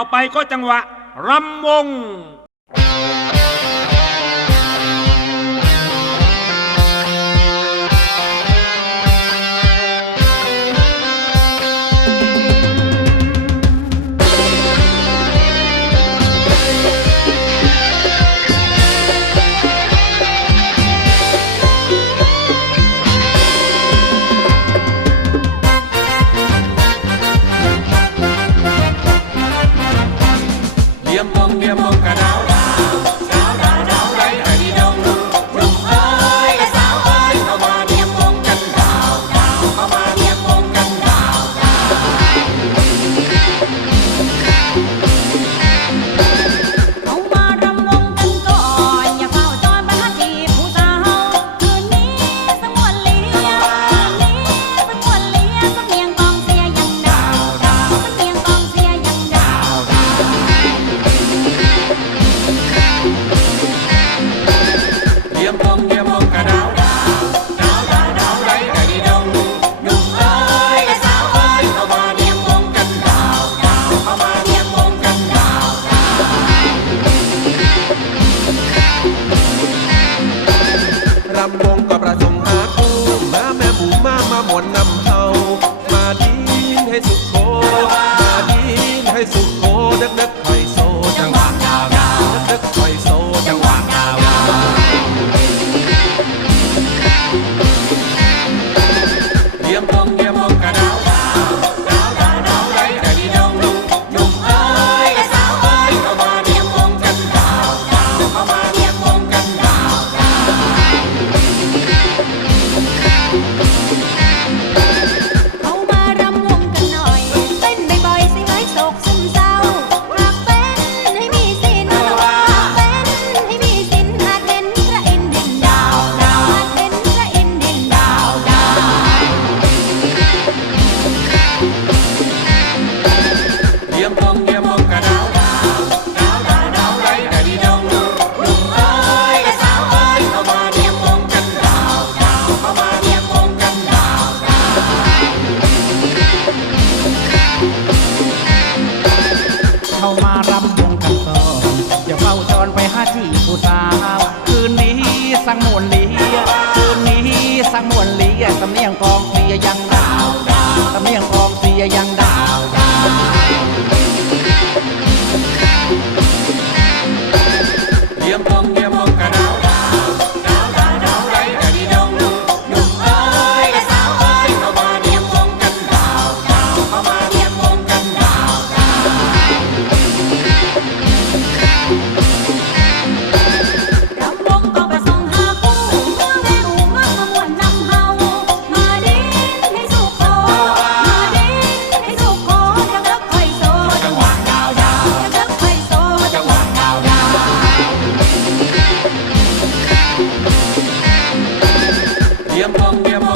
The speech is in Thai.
่อไปก็จังหวะรำวง ¡Muchas met mijn nice. ลำวงกันต่อจะเฝ้าจอนไปหาที่ผู้สาวคืนนี้สังมวนลีคืนนี้สังมวนลีตำเนียงกองเสียยังดาวตำเนียงกองเสียยังดา